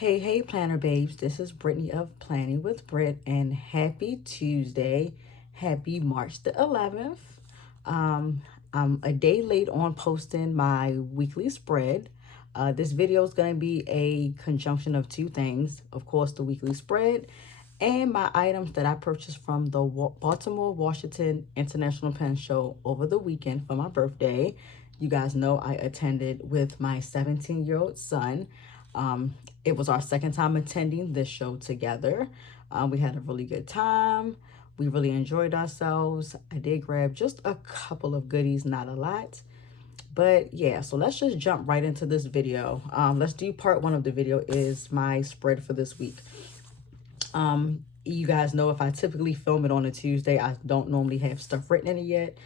Hey, planner babes. This is Brittany of Planning with Britt, and happy Tuesday. Happy March the 11th. Um, I'm a day late on posting my weekly spread. This video is going to be a conjunction of two things. Of course, the weekly spread and my items that I purchased from the Baltimore Washington International Pen Show over the weekend for my birthday. You guys know I attended with my 17-year-old son. It was our second time attending this show together. We had a really good time. We really enjoyed ourselves. I did grab just a couple of goodies, not a lot. But yeah, so let's just jump right into this video. Let's do part one of the video is my spread for this week. You guys know if I typically film it on a Tuesday, I don't normally have stuff written in it yet.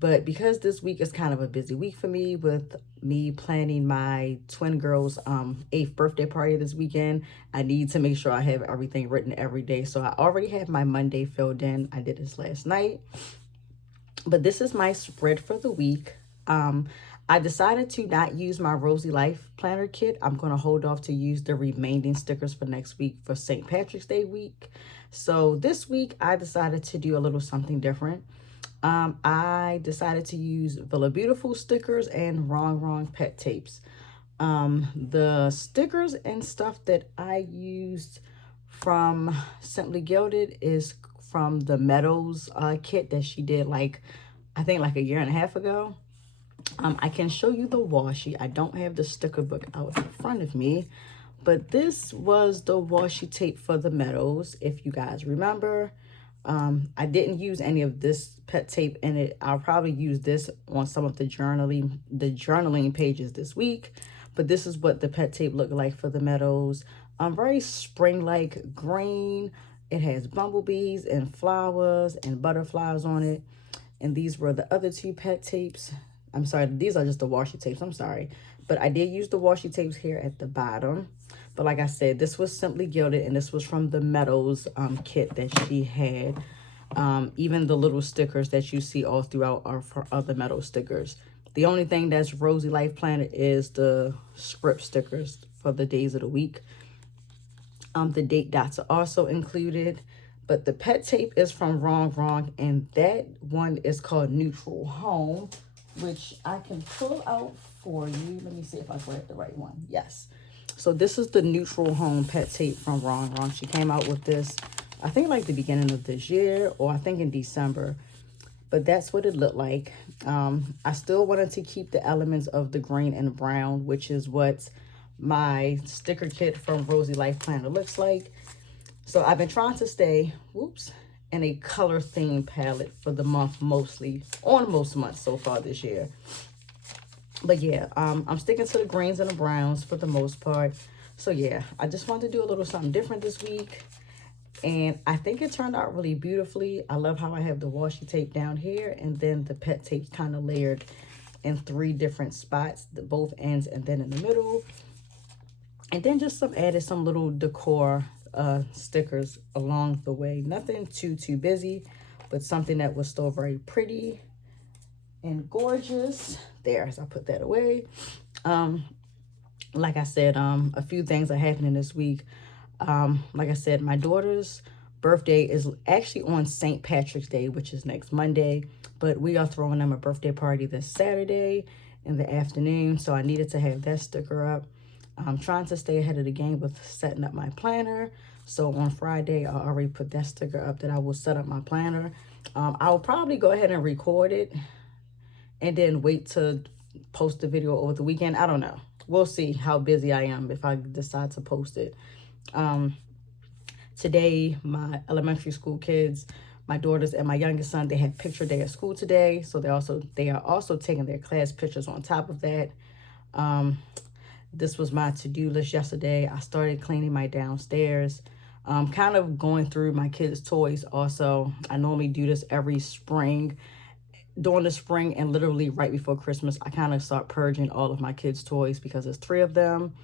But because this week is kind of a busy week for me with me planning my twin girls' 8th birthday party this weekend, I need to make sure I have everything written every day. So I already have my Monday filled in. I did this last night. But this is my spread for the week. I decided to not use my Rosy Life planner kit. I'm going to hold off to use the remaining stickers for next week for St. Patrick's Day week. So this week, I decided to do a little something different. I decided to use Villa Beautiful stickers and Wrong pet tapes. The stickers and stuff that I used from Simply Gilded is from the Meadows kit that she did I think like a year and a half ago. I can show you the washi. I don't have the sticker book out in front of me, but this was the washi tape for the Meadows, if you guys remember. I didn't use any of this pet tape in it. I'll probably use this on some of the journaling pages this week, but this is what the pet tape looked like for the Meadows. Very spring-like green. It has bumblebees and flowers and butterflies on it. And these were the other two pet tapes. I'm sorry, these are just the washi tapes. I'm sorry. But I did use the washi tapes here at the bottom. But like I said, this was Simply Gilded, and this was from the Meadows kit that she had. Even the little stickers that you see all throughout are for other Meadows stickers. The only thing that's Rosy Life Planet is the script stickers for the days of the week. The date dots are also included. But the pet tape is from Wrong, and that one is called Neutral Home, which I can pull out for you. Let me see if I grabbed the right one. Yes. So this is the Neutral Home pet tape from Wrong. She came out with this, I think like the beginning of this year, or I think in December. But that's what it looked like. I still wanted to keep the elements of the green and brown, which is what my sticker kit from Rosy Life Planner looks like. So I've been trying to stay, in a color theme palette for the month mostly, on most months so far this year. But yeah, I'm sticking to the greens and the browns for the most part. So yeah, I just wanted to do a little something different this week. And I think it turned out really beautifully. I love how I have the washi tape down here and then the pet tape kind of layered in 3 different spots, both ends and then in the middle. And then just added some little decor stickers along the way. Nothing too busy, but something that was still very pretty and gorgeous. There, so I put that away. Like I said, a few things are happening this week. Like I said, my daughter's birthday is actually on St. Patrick's Day, which is next Monday, but we are throwing them a birthday party this Saturday in the afternoon, so I needed to have that sticker up. I'm trying to stay ahead of the game with setting up my planner. So on Friday, I already put that sticker up that I will set up my planner. I will probably go ahead and record it and then wait to post the video over the weekend. I don't know. We'll see how busy I am if I decide to post it. Today, my elementary school kids, my daughters and my youngest son, they had picture day at school today. So they are also taking their class pictures on top of that. This was my to-do list yesterday. I started cleaning my downstairs. Kind of going through my kids' toys also. I normally do this every spring. During the spring and literally right before Christmas, I kind of start purging all of my kids' toys because there's 3 of them.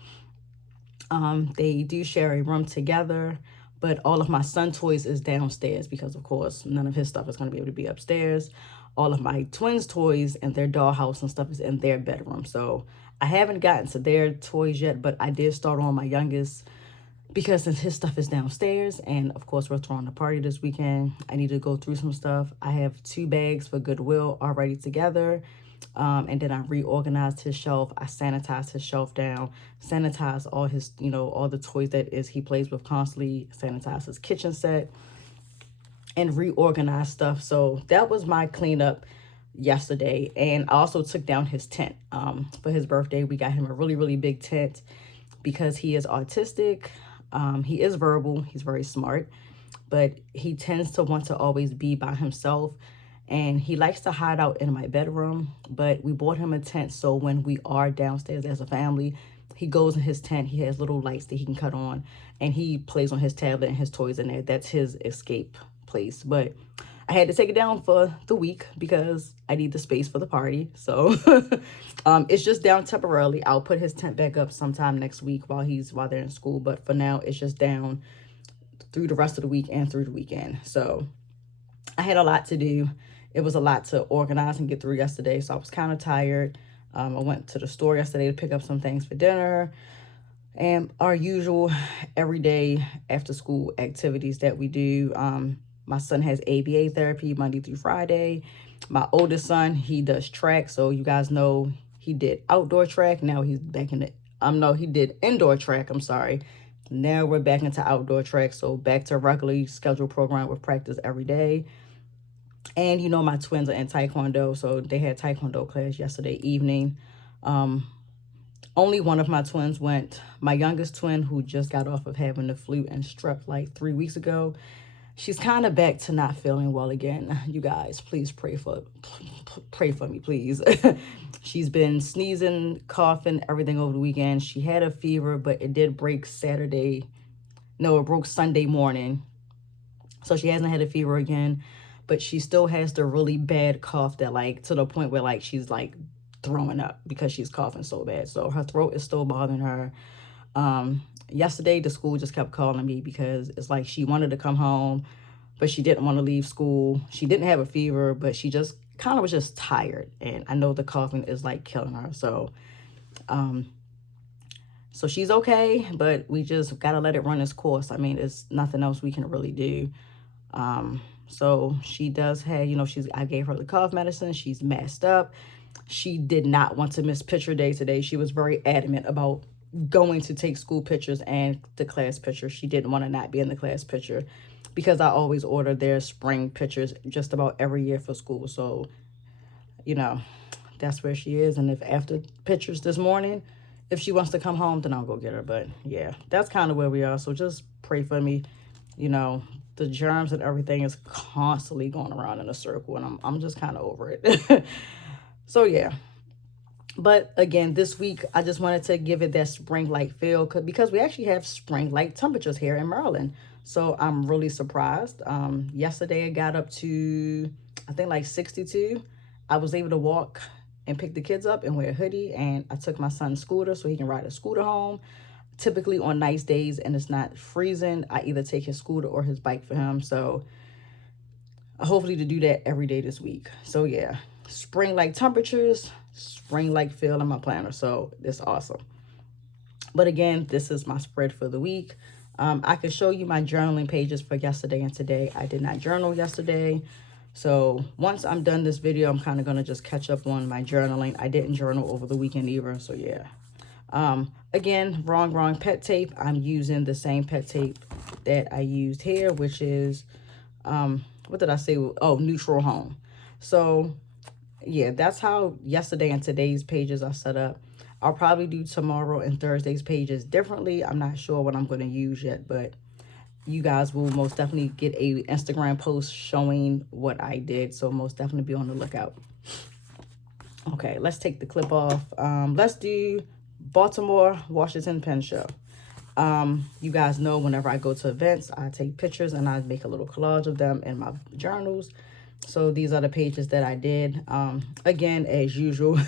They do share a room together, but all of my son toys is downstairs because, of course, none of his stuff is going to be able to be upstairs. All of my twins' toys and their dollhouse and stuff is in their bedroom. So I haven't gotten to their toys yet, but I did start on my youngest. They have 2 boys, 1 girl. So I did start on my youngest because since his stuff is downstairs, and of course we're throwing a party this weekend, I need to go through some stuff. I have 2 bags for Goodwill already together. And then I reorganized his shelf. I sanitized his shelf down, sanitized all his, all the toys that he plays with constantly, sanitized his kitchen set, and reorganized stuff. So that was my cleanup yesterday. And I also took down his tent. For his birthday, we got him a really, really big tent because he is autistic. He is verbal. He's very smart, but he tends to want to always be by himself. And he likes to hide out in my bedroom, but we bought him a tent. So when we are downstairs as a family, he goes in his tent. He has little lights that he can cut on, and he plays on his tablet and his toys in there. That's his escape place. But I had to take it down for the week because I need the space for the party. So it's just down temporarily. I'll put his tent back up sometime next week while they're in school. But for now, it's just down through the rest of the week and through the weekend. So I had a lot to do. It was a lot to organize and get through yesterday, so I was kind of tired. I went to the store yesterday to pick up some things for dinner, and our usual everyday after school activities that we do. My son has ABA therapy Monday through Friday. My oldest son, he does track, so you guys know he did outdoor track. Now he's back in the, he did indoor track, I'm sorry. Now we're back into outdoor track, so back to a regularly scheduled program with practice every day. And my twins are in Taekwondo, so they had Taekwondo class yesterday evening. Only one of my twins went. My youngest twin, who just got off of having the flu and strep like 3 weeks ago, she's kind of back to not feeling well again. You guys, please pray for me, please. She's been sneezing, coughing, everything over the weekend. She had a fever, but it did break Saturday. No, it broke Sunday morning. So she hasn't had a fever again. But she still has the really bad cough that to the point where she's throwing up because she's coughing so bad. So her throat is still bothering her. Yesterday, the school just kept calling me because it's she wanted to come home, but she didn't want to leave school. She didn't have a fever, but she just kind of was just tired. And I know the coughing is killing her. So, so she's okay, but we just got to let it run its course. I mean, it's nothing else we can really do. So she does have, I gave her the cough medicine. She's masked up. She did not want to miss picture day today. She was very adamant about going to take school pictures and the class picture. She didn't want to not be in the class picture because I always order their spring pictures just about every year for school. So, that's where she is. And if after pictures this morning, if she wants to come home, then I'll go get her. But yeah, that's kind of where we are. So just pray for me. The germs and everything is constantly going around in a circle, and I'm just kind of over it. So yeah. But again, this week I just wanted to give it that spring-like feel because we actually have spring-like temperatures here in Maryland. So I'm really surprised. Yesterday it got up to I think 62. I was able to walk and pick the kids up and wear a hoodie, and I took my son's scooter so he can ride a scooter home. Typically on nice days and it's not freezing, I either take his scooter or his bike for him. So hopefully to do that every day this week. So yeah, spring-like temperatures, spring-like feel in my planner. So it's awesome. But again, this is my spread for the week. I could show you my journaling pages for yesterday and today. I did not journal yesterday. So once I'm done this video, I'm kind of going to just catch up on my journaling. I didn't journal over the weekend either. So yeah. Again, wrong pet tape. I'm using the same pet tape that I used here, which is, what did I say? Oh, Neutral Home. So yeah, that's how yesterday and today's pages are set up. I'll probably do tomorrow and Thursday's pages differently. I'm not sure what I'm going to use yet, but you guys will most definitely get a Instagram post showing what I did. So most definitely be on the lookout. Okay, let's take the clip off. Let's do Baltimore Washington pen show. You guys know whenever I go to events, I take pictures and I make a little collage of them in my journals. So these are the pages that I did. Again, as usual,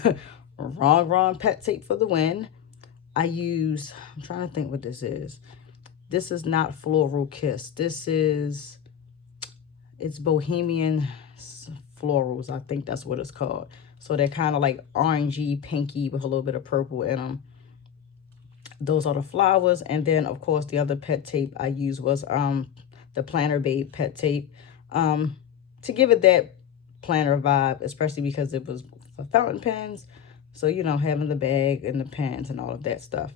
wrong pet tape for the win. I'm trying to think what this is. This is not Floral Kiss. It's Bohemian Florals. I think that's what it's called. So they're kind of like orangey, pinky with a little bit of purple in them. Those are the flowers. And then, of course, the other pet tape I used was the Planner Babe pet tape to give it that planner vibe, especially because it was for fountain pens. So, you know, having the bag and the pens and all of that stuff.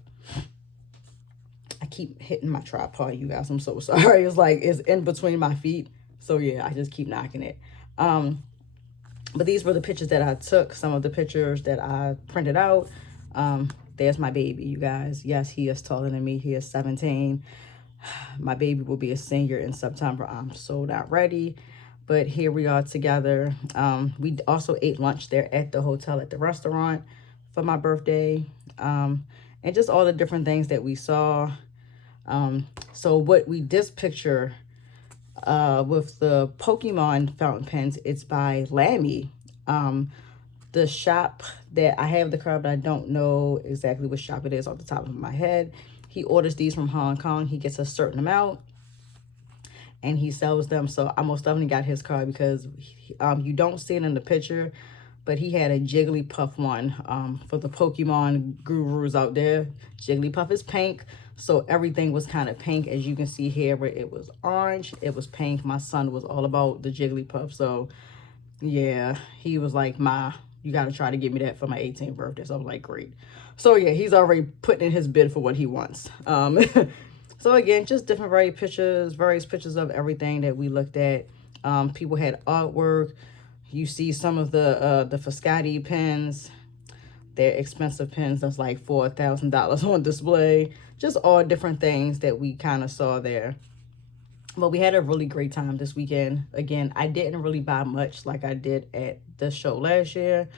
I keep hitting my tripod, you guys. I'm so sorry. It's like it's in between my feet. So, yeah, I just keep knocking it. But these were the pictures that I took. Some of the pictures that I printed out. There's my baby, you guys. Yes, he is taller than me. He is 17. My baby will be a senior in September. I'm so not ready. But here we are together. We also ate lunch there at the hotel, at the restaurant for my birthday. And just all the different things that we saw. So what we just picture with the Pokemon fountain pens, it's by Lamy. The shop that I have the card, but I don't know exactly what shop it is off the top of my head. He orders these from Hong Kong. He gets a certain amount and he sells them. So I most definitely got his card because you don't see it in the picture, but he had a Jigglypuff one for the Pokemon gurus out there. Jigglypuff is pink, so everything was kind of pink. As you can see here, where it was orange, it was pink. My son was all about the Jigglypuff, so yeah, he was like, "Ma, you got to try to get me that for my 18th birthday." So I was like, great. So yeah, he's already putting in his bid for what he wants. So again, just different various pictures of everything that we looked at. People had artwork. You see some of the Foscati pens. They're expensive pens. That's like $4,000 on display. Just all different things that we kind of saw there. But we had a really great time this weekend. Again, I didn't really buy much like I did at the show last year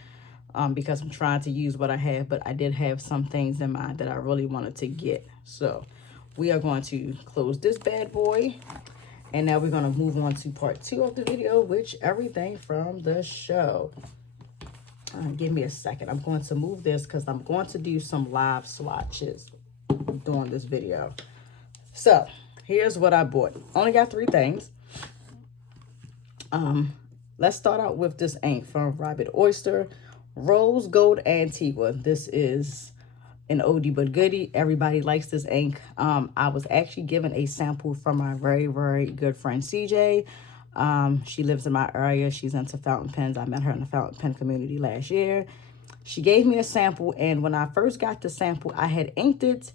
because I'm trying to use what I have. But I did have some things in mind that I really wanted to get. So we are going to close this bad boy. And now we're going to move on to part 2 of the video, which everything from the show. Give me a second. I'm going to move this because I'm going to do some live swatches during this video. So here's what I bought. Only got 3 things. Let's start out with this ink from Oster, Rose Gold Antigua. This is an oldie but goodie. Everybody likes this ink. I was actually given a sample from my very, very good friend CJ. She lives in my area. She's into fountain pens. I met her in the fountain pen community last year. She gave me a sample, and when I first got the sample, I had inked it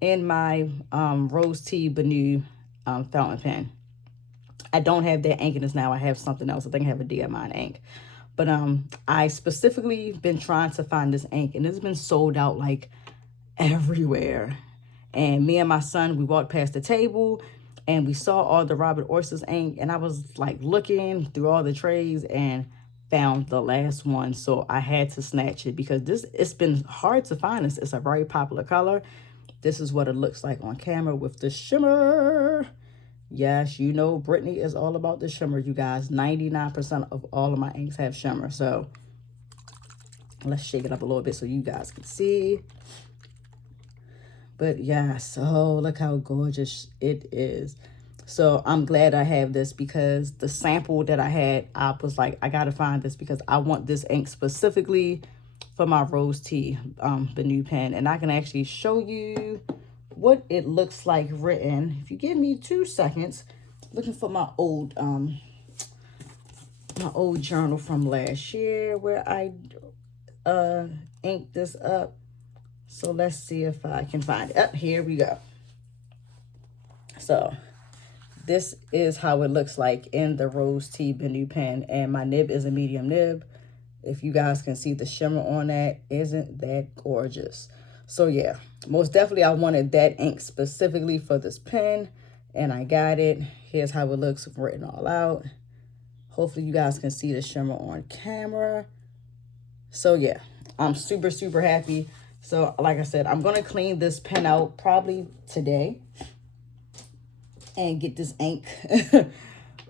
in my Rose Tea Benu fountain pen. I don't have that ink in this now. I have something else. I think I have a Diamond ink. But I specifically been trying to find this ink, and it's been sold out like everywhere. And me and my son, we walked past the table and we saw all the Robert Oysters ink, and I was like looking through all the trays and found the last one. So I had to snatch it because it's been hard to find this. It's a very popular color. This is what it looks like on camera with the shimmer. Yes, you know Brittany is all about the shimmer, you guys. 99% of all of my inks have shimmer. So let's shake it up a little bit so you guys can see. But yes, oh, look how gorgeous it is. So I'm glad I have this because the sample that I had, I was like, I got to find this because I want this ink specifically for my Rose Tea Benu pen. And I can actually show you what it looks like written. If you give me 2 seconds, looking for my old journal from last year where I inked this up. So let's see if I can find it. Oh, here we go. So this is how it looks like in the Rose Tea Benu pen. And my nib is a medium nib. If you guys can see the shimmer on that, isn't that gorgeous? So yeah, most definitely I wanted that ink specifically for this pen. And I got it. Here's how it looks written all out. Hopefully you guys can see the shimmer on camera. So yeah, I'm super, super happy. So like I said, I'm going to clean this pen out probably today and get this ink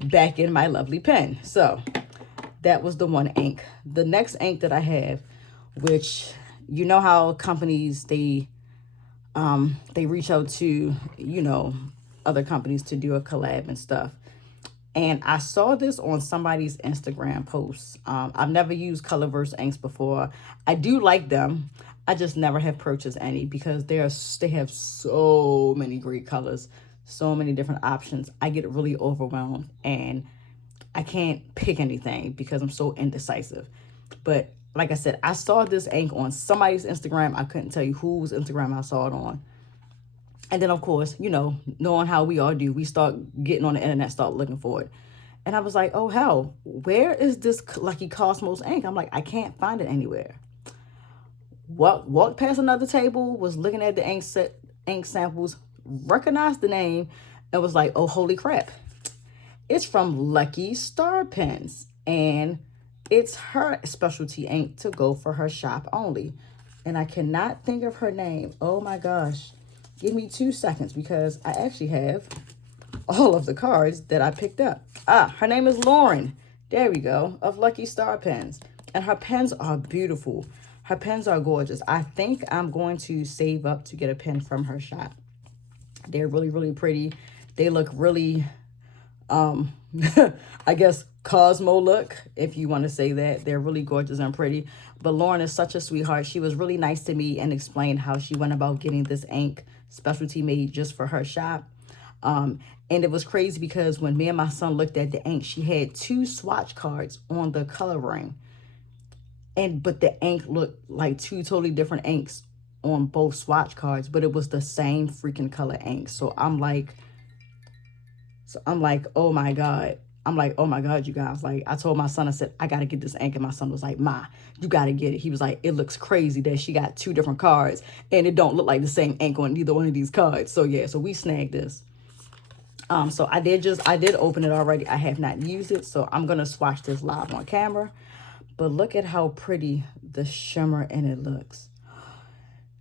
back in my lovely pen. So that was the one ink. The next ink that I have, which you know how companies, they reach out to, you know, other companies to do a collab and stuff. And I saw this on somebody's Instagram post. I've never used Colorverse inks before. I do like them. I just never have purchased any because they have so many great colors, so many different options. I get really overwhelmed and I can't pick anything because I'm so indecisive. But like I said, I saw this ink on somebody's Instagram. I couldn't tell you whose Instagram I saw it on. And then, of course, you know, knowing how we all do, we start getting on the internet, start looking for it. And I was like, oh, hell, where is this Lucky Cosmos ink? I'm like, I can't find it anywhere. Walked past another table, was looking at the ink samples, recognized the name, and was like, oh, holy crap. It's from Lucky Star Pens. And it's her specialty ink to go for her shop only. And I cannot think of her name. Oh, my gosh. Give me 2 seconds because I actually have all of the cards that I picked up. Her name is Lauren. There we go, of Lucky Star Pens. And her pens are beautiful. Her pens are gorgeous. I think I'm going to save up to get a pen from her shop. They're really, really pretty. They look really, I guess, Cosmo look, if you want to say that. They're really gorgeous and pretty. But Lauren is such a sweetheart. She was really nice to me and explained how she went about getting this ink specialty made just for her shop. And it was crazy because when me and my son looked at the ink, she had 2 swatch cards on the coloring. But the ink looked like 2 totally different inks on both swatch cards, but it was the same freaking color ink. So I'm like, oh my God. I'm like, oh my God, you guys. Like, I told my son, I said, I got to get this ink. And my son was like, Ma, you got to get it. He was like, it looks crazy that she got 2 different cards and it don't look like the same ink on either one of these cards. So yeah, so we snagged this. So I did open it already. I have not used it. So I'm going to swatch this live on camera. But look at how pretty the shimmer in it looks.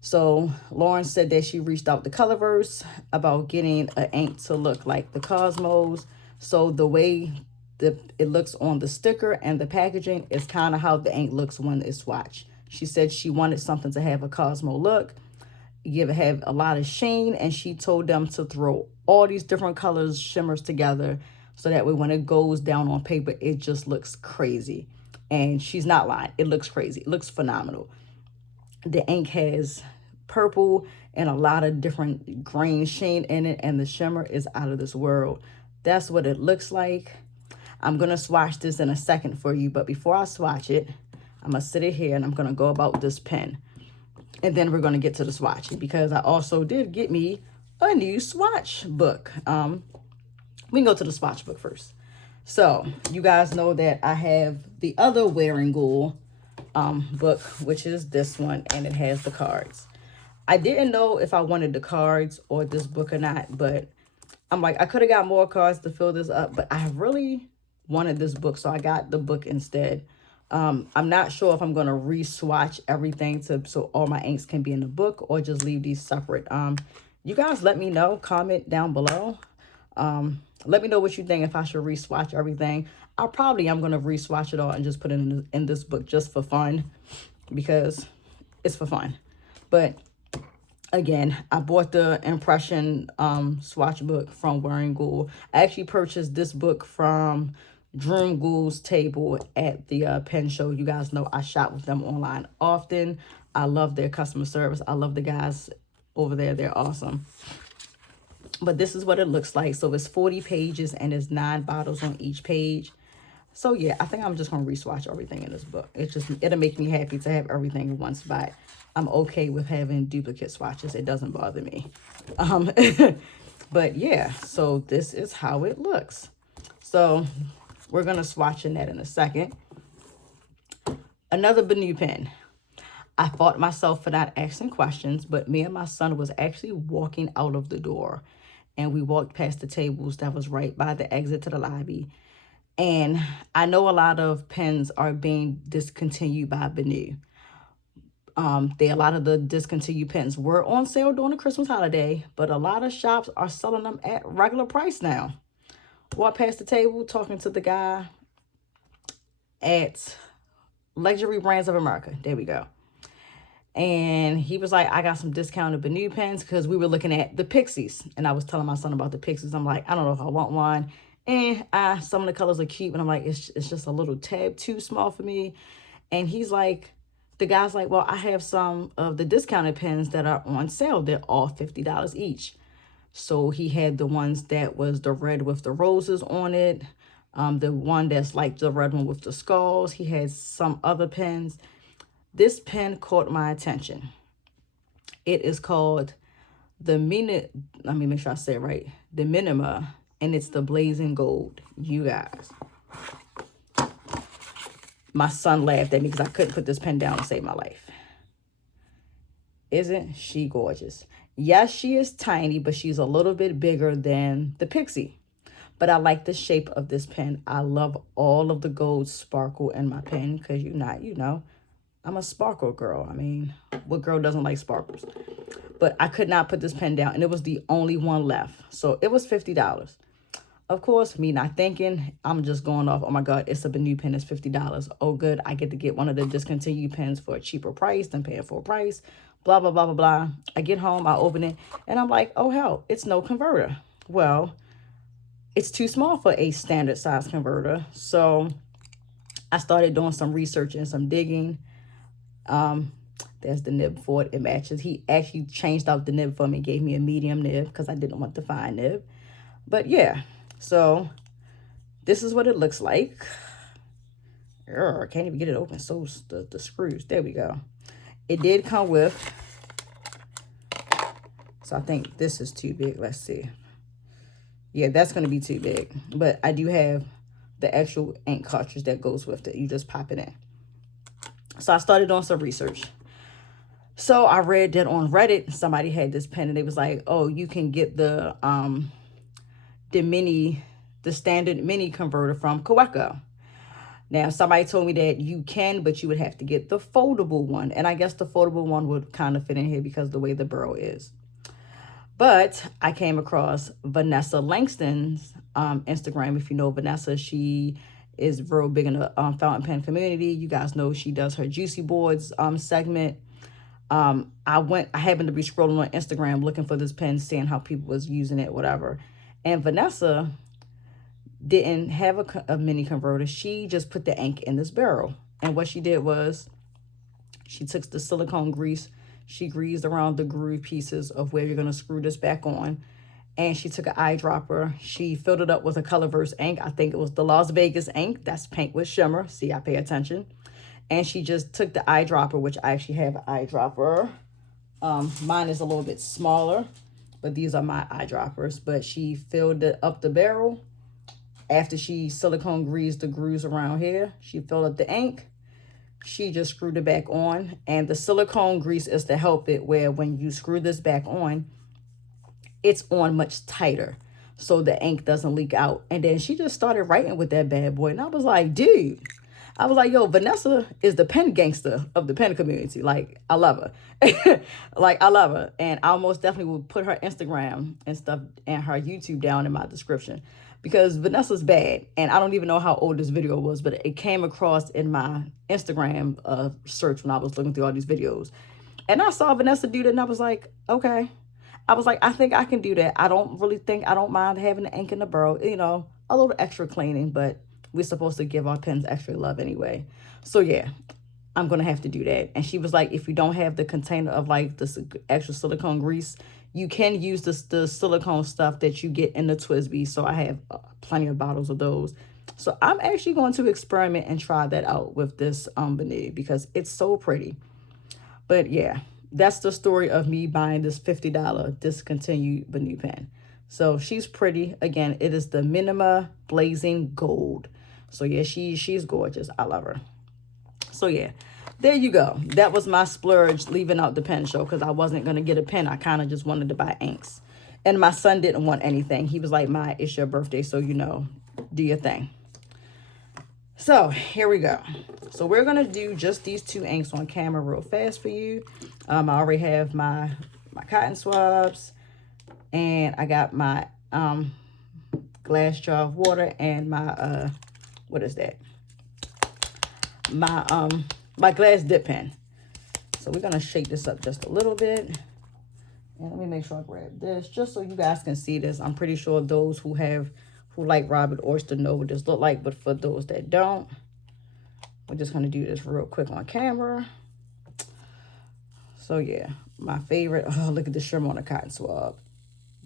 So Lauren said that she reached out to Colorverse about getting an ink to look like the Cosmos. So the way it looks on the sticker and the packaging is kind of how the ink looks when it's swatched. She said she wanted something to have a Cosmo look, have a lot of sheen, and she told them to throw all these different colors, shimmers together, so that way when it goes down on paper, it just looks crazy. And she's not lying. It looks crazy. It looks phenomenal. The ink has purple and a lot of different green sheen in it, and the shimmer is out of this world. That's what it looks like. I'm going to swatch this in a second for you, but before I swatch it, I'm going to sit it here and I'm going to go about this pen. And then we're going to get to the swatching because I also did get me a new swatch book. We can go to the swatch book first. So you guys know that I have the other Wearingeul book, which is this one, and it has the cards. I didn't know if I wanted the cards or this book or not, but I'm like, I could have got more cards to fill this up, but I really wanted this book, so I got the book instead. I'm not sure if I'm going to re-swatch everything so all my inks can be in the book or just leave these separate. You guys let me know, comment down below. Let me know what you think if I should re-swatch everything. I'm going to re-swatch it all and just put it in this book just for fun because it's for fun. But again, I bought the impression swatch book from Wearingeul. I actually purchased this book from Wearingeul's table at the pen show. You guys know I shop with them online often. I love their customer service. I love the guys over there. They're awesome. But this is what it looks like. So it's 40 pages and there's 9 bottles on each page. So yeah, I think I'm just going to re-swatch everything in this book. It'll make me happy to have everything in one spot. I'm okay with having duplicate swatches. It doesn't bother me. But yeah, so this is how it looks. So we're going to swatch in that in a second. Another Benu pen. I fought myself for not asking questions, but me and my son was actually walking out of the door. And we walked past the tables that was right by the exit to the lobby. And I know a lot of pens are being discontinued by Benu. A lot of the discontinued pens were on sale during the Christmas holiday, but a lot of shops are selling them at regular price now. Walked past the table talking to the guy at Luxury Brands of America. There we go. And he was like, I got some discounted Benu pens because we were looking at the Pixies. And I was telling my son about the Pixies. I'm like, I don't know if I want one. And some of the colors are cute. And I'm like, it's just a little tad too small for me. And he's like, the guy's like, well, I have some of the discounted pens that are on sale. They're all $50 each. So he had the ones that was the red with the roses on it. The one that's like the red one with the skulls. He had some other pens. This pen caught my attention. It is called the let me make sure I say it right. The Minima, and it's the blazing gold. You guys. My son laughed at me because I couldn't put this pen down to save my life. Isn't she gorgeous? Yes, she is tiny, but she's a little bit bigger than the Pixie. But I like the shape of this pen. I love all of the gold sparkle in my pen because you know, I'm a sparkle girl. I mean, what girl doesn't like sparkles? But I could not put this pen down, and it was the only one left. So it was $50. Of course, me not thinking, I'm just going off, oh my God, it's a Benu pen, it's $50. Oh good, I get to get one of the discontinued pens for a cheaper price than paying full price. Blah, blah, blah, blah, blah. I get home, I open it, and I'm like, oh hell, it's no converter. Well, it's too small for a standard size converter. So I started doing some research and some digging. There's the nib for it. It matches. He actually changed out the nib for me, gave me a medium nib because I didn't want the fine nib. But yeah, so this is what it looks like. I can't even get it open. So the screws. There we go. It did come with, so I think this is too big. Let's see. Yeah, that's going to be too big. But I do have the actual ink cartridge that goes with it. You just pop it in. So I started doing some research. So I read that on Reddit, somebody had this pen and they was like, oh, you can get the standard mini converter from Wearingeul. Now, somebody told me that you can, but you would have to get the foldable one. And I guess the foldable one would kind of fit in here because of the way the burrow is. But I came across Vanessa Langston's Instagram. If you know Vanessa, she is real big in the fountain pen community. You guys know she does her Juicy Boards segment. I happened to be scrolling on Instagram looking for this pen, seeing how people was using it, whatever. And Vanessa didn't have a mini converter. She just put the ink in this barrel. And what she did was she took the silicone grease. She greased around the groove pieces of where you're going to screw this back on. And she took an eyedropper. She filled it up with a Colorverse ink. I think it was the Las Vegas ink. That's paint with shimmer. See, I pay attention. And she just took the eyedropper, which I actually have an eyedropper. Mine is a little bit smaller, but these are my eyedroppers. But she filled up the barrel. After she silicone greased the grooves around here, she filled up the ink. She just screwed it back on. And the silicone grease is to help it where when you screw this back on, it's on much tighter so the ink doesn't leak out. And then she just started writing with that bad boy. And I was like, dude. I was like, yo, Vanessa is the pen gangster of the pen community. Like, I love her. Like, I love her. And I almost definitely will put her Instagram and stuff and her YouTube down in my description. Because Vanessa's bad. And I don't even know how old this video was, but it came across in my Instagram search when I was looking through all these videos. And I saw Vanessa do that, and I was like, okay. I was like, I think I can do that. I don't mind having the ink in the burrow. You know, a little extra cleaning, but we're supposed to give our pens extra love anyway. So yeah, I'm going to have to do that. And she was like, if you don't have the container of like this extra silicone grease, you can use the silicone stuff that you get in the Twisby. So I have plenty of bottles of those. So I'm actually going to experiment and try that out with this Benu because it's so pretty. But yeah, that's the story of me buying this $50 discontinued Benu pen. So she's pretty. Again, it is the Minima Blazing Gold. So yeah, she's gorgeous. I love her. So yeah, there you go. That was my splurge leaving out the pen show because I wasn't going to get a pen. I kind of just wanted to buy inks. And my son didn't want anything. He was like, Ma, it's your birthday, so you know, do your thing. So here we go. So we're going to do just these two inks on camera real fast for you. I already have my cotton swabs. And I got my glass jar of water and my what is that? My glass dip pen. So we're gonna shake this up just a little bit. And let me make sure I grab this just so you guys can see this. I'm pretty sure those who like Robert Oster know what this look like, but for those that don't, we're just gonna do this real quick on camera. So yeah, my favorite. Oh, look at the shimmer on the cotton swab.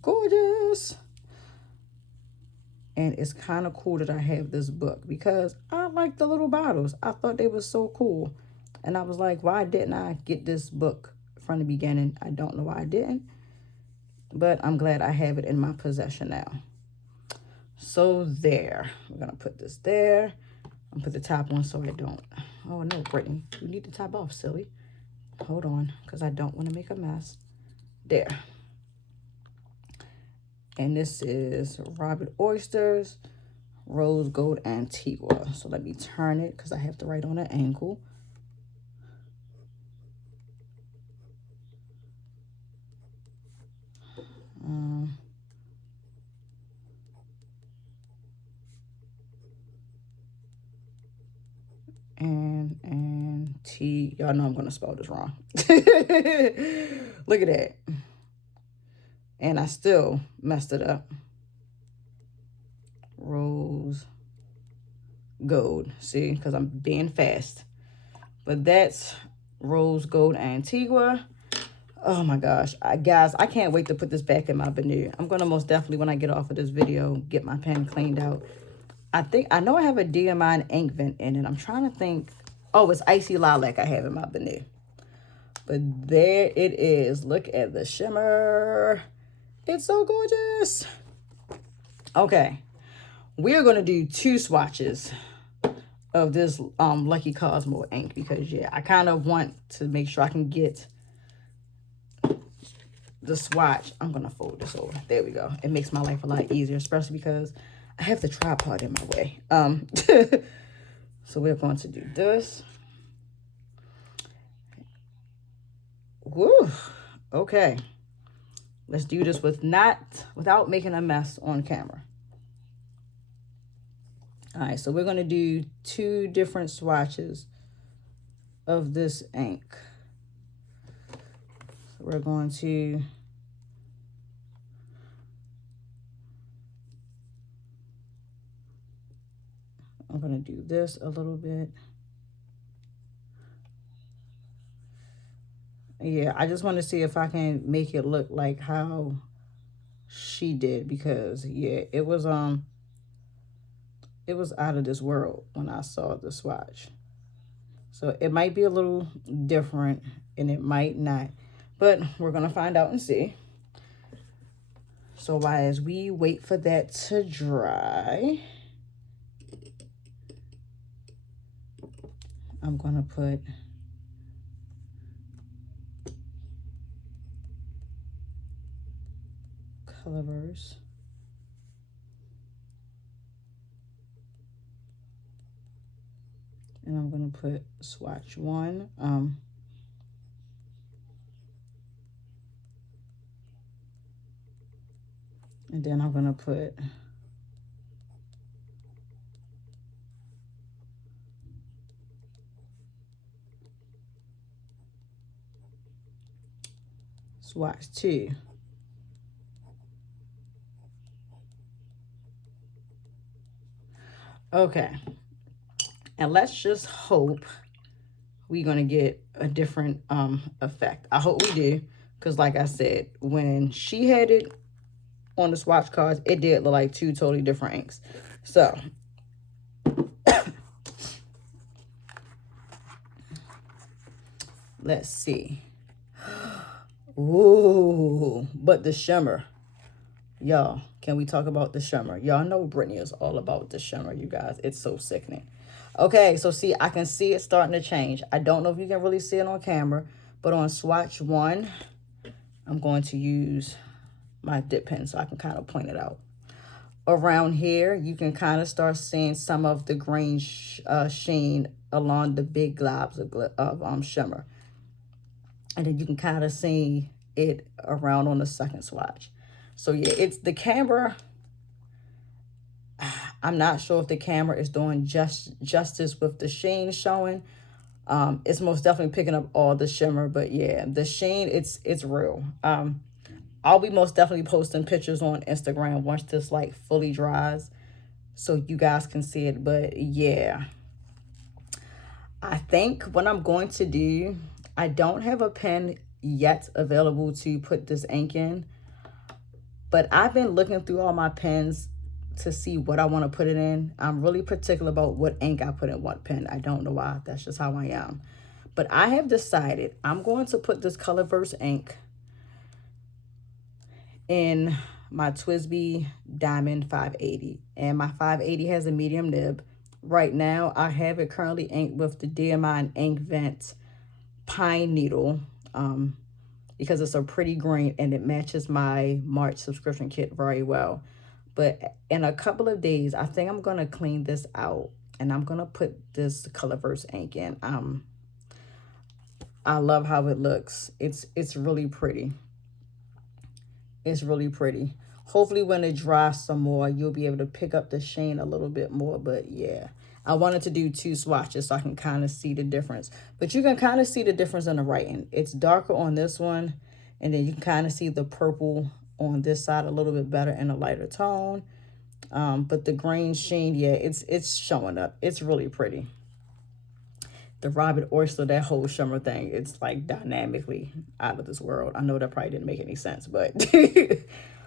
Gorgeous. And it's kind of cool that I have this book because I like the little bottles. I thought they were so cool. And I was like, why didn't I get this book from the beginning? I don't know why I didn't. But I'm glad I have it in my possession now. So there. We're going to put this there. I'm going to put the top on so I don't. Oh, no, Brittany. You need the top off, silly. Hold on, because I don't want to make a mess. There. And this is Robert Oster's Rose Gold Antigua. So let me turn it because I have to write on an angle. And T. Y'all know I'm going to spell this wrong. Look at that. And I still messed it up. Rose Gold. See, because I'm being fast. But that's Rose Gold Antigua. Oh my gosh. Guys, I can't wait to put this back in my Benu. I'm going to most definitely, when I get off of this video, get my pen cleaned out. I know I have a diamond ink vent in it. I'm trying to think. Oh, it's Icy Lilac I have in my Benu. But there it is. Look at the shimmer. It's so gorgeous. Okay. We're going to do 2 swatches of this Lucky Cosmo ink because, yeah, I kind of want to make sure I can get the swatch. I'm going to fold this over. There we go. It makes my life a lot easier, especially because I have the tripod in my way. So we're going to do this. Woo. Okay. Let's do this without making a mess on camera. All right, so we're going to do 2 different swatches of this ink. So we're going to I'm going to do this a little bit. Yeah, I just want to see if I can make it look like how she did because, yeah, it was out of this world when I saw the swatch. So it might be a little different and it might not, but we're going to find out and see. So as we wait for that to dry, I'm going to put Colorverse. And I'm going to put swatch 1. And then I'm going to put swatch 2. Okay. And let's just hope we're going to get a different effect. I hope we do. Because like I said, when she had it on the swatch cards, it did look like 2 totally different inks. So let's see. Ooh, but the shimmer. Y'all, can we talk about the shimmer? Y'all know Brittany is all about the shimmer, you guys. It's so sickening. Okay, so see, I can see it starting to change. I don't know if you can really see it on camera, but on swatch 1, I'm going to use my dip pen so I can kind of point it out. Around here, you can kind of start seeing some of the green sheen along the big globs of shimmer. And then you can kind of see it around on the second swatch. So yeah, it's the camera. I'm not sure if the camera is doing justice with the sheen showing. It's most definitely picking up all the shimmer, but yeah, the sheen, it's real. I'll be most definitely posting pictures on Instagram once this like fully dries so you guys can see it. But yeah, I think what I'm going to do, I don't have a pen yet available to put this ink in. But I've been looking through all my pens to see what I want to put it in. I'm really particular about what ink I put in what pen. I don't know why. That's just how I am. But I have decided I'm going to put this Colorverse ink in my TWSBI Diamond 580. And my 580 has a medium nib. Right now, I have it currently inked with the Diamond Ink Vent Pine Needle. Because it's a pretty green and it matches my March subscription kit very well. But in a couple of days, I think I'm going to clean this out and I'm going to put this Colorverse ink in. I love how it looks. It's really pretty. It's really pretty. Hopefully when it dries some more, you'll be able to pick up the sheen a little bit more. But yeah, I wanted to do 2 swatches so I can kind of see the difference. But you can kind of see the difference in the writing. It's darker on this one. And then you can kind of see the purple on this side a little bit better in a lighter tone. But the green sheen, yeah, it's showing up. It's really pretty. The Robert Oster, that whole shimmer thing, it's like dynamically out of this world. I know that probably didn't make any sense, but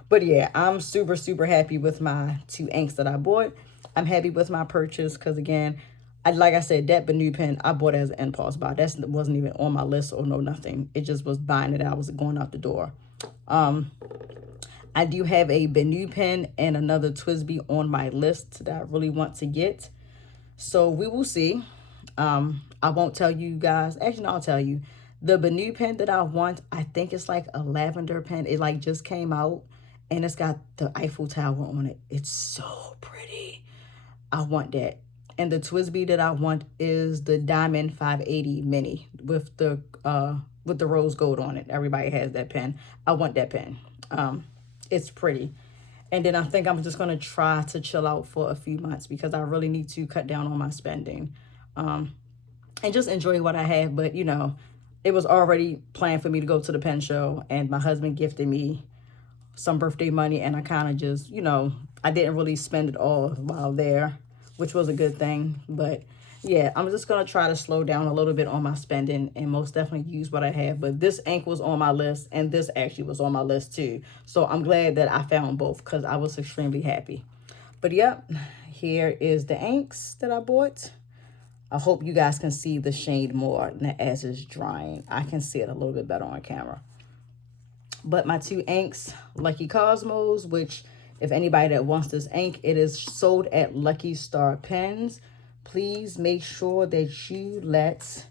but yeah, I'm super, super happy with my 2 inks that I bought. I'm happy with my purchase because, again, like I said, that Benu pen, I bought as an impulse buy. That wasn't even on my list or no nothing. It just was buying it. I was going out the door. I do have a Benu pen and another TWSBI on my list that I really want to get. So we will see. I won't tell you guys. Actually, no, I'll tell you. The Benu pen that I want, I think it's like a lavender pen. It like just came out and it's got the Eiffel Tower on it. It's so pretty. I want that. And the TWSBI that I want is the Diamond 580 Mini with the rose gold on it. Everybody has that pen. I want that pen. It's pretty. And then I think I'm just going to try to chill out for a few months because I really need to cut down on my spending. And just enjoy what I have. But, you know, it was already planned for me to go to the pen show. And my husband gifted me some birthday money. And I kind of just, you know, I didn't really spend it all while there, which was a good thing. But yeah, I'm just going to try to slow down a little bit on my spending and most definitely use what I have. But this ink was on my list and this actually was on my list too. So I'm glad that I found both because I was extremely happy. But yep, here is the inks that I bought. I hope you guys can see the shade more as it's drying. I can see it a little bit better on camera. But my 2 inks, Lucky Cosmos, which if anybody that wants this ink, it is sold at Lucky Star Pens. Please make sure that you let,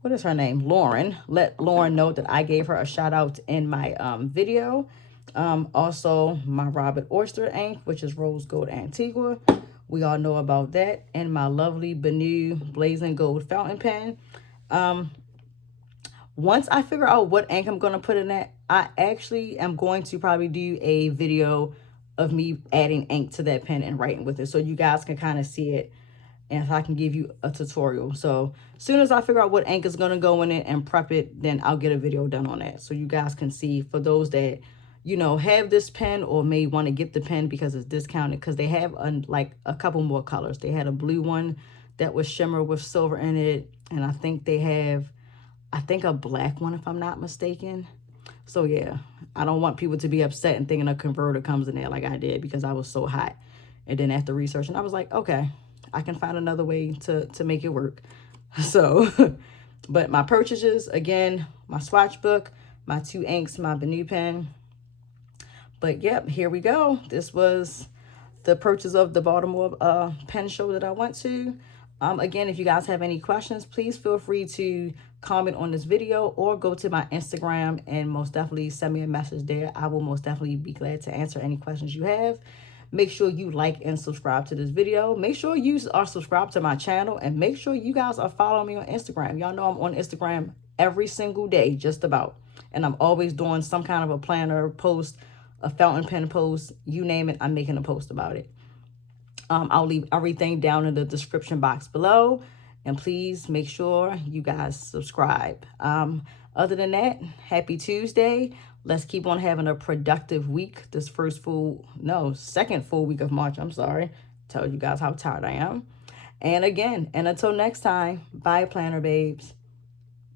what is her name? Lauren. Let Lauren know that I gave her a shout out in my video. Also, my Robert Oster ink, which is Rose Gold Antigua. We all know about that. And my lovely Benu Blazing Gold fountain pen. Once I figure out what ink I'm going to put in that, I actually am going to probably do a video of me adding ink to that pen and writing with it. So you guys can kind of see it. And I can give you a tutorial. So as soon as I figure out what ink is going to go in it and prep it, then I'll get a video done on that. So you guys can see, for those that, you know, have this pen or may want to get the pen because it's discounted, because they have like a couple more colors. They had a blue one that was shimmer with silver in it. And I think they have, I think, a black one, if I'm not mistaken. So yeah, I don't want people to be upset and thinking a converter comes in there like I did because I was so hot. And then after researching, I was like, okay, I can find another way to make it work. So, but my purchases, again, my swatch book, my 2 inks, my Benu pen. But yep, here we go. This was the purchase of the Baltimore pen show that I went to. Again, if you guys have any questions, please feel free to comment on this video or go to my Instagram and most definitely send me a message there. I will most definitely be glad to answer any questions you have. Make sure you like and subscribe to this video. Make sure you are subscribed to my channel and make sure you guys are following me on Instagram. Y'all know I'm on Instagram every single day, just about. And I'm always doing some kind of a planner post, a fountain pen post, you name it, I'm making a post about it. I'll leave everything down in the description box below. And please make sure you guys subscribe. Other than that, happy Tuesday. Let's keep on having a productive week. This second full week of March. I'm sorry. Tell you guys how tired I am. And again, and until next time, bye, planner babes.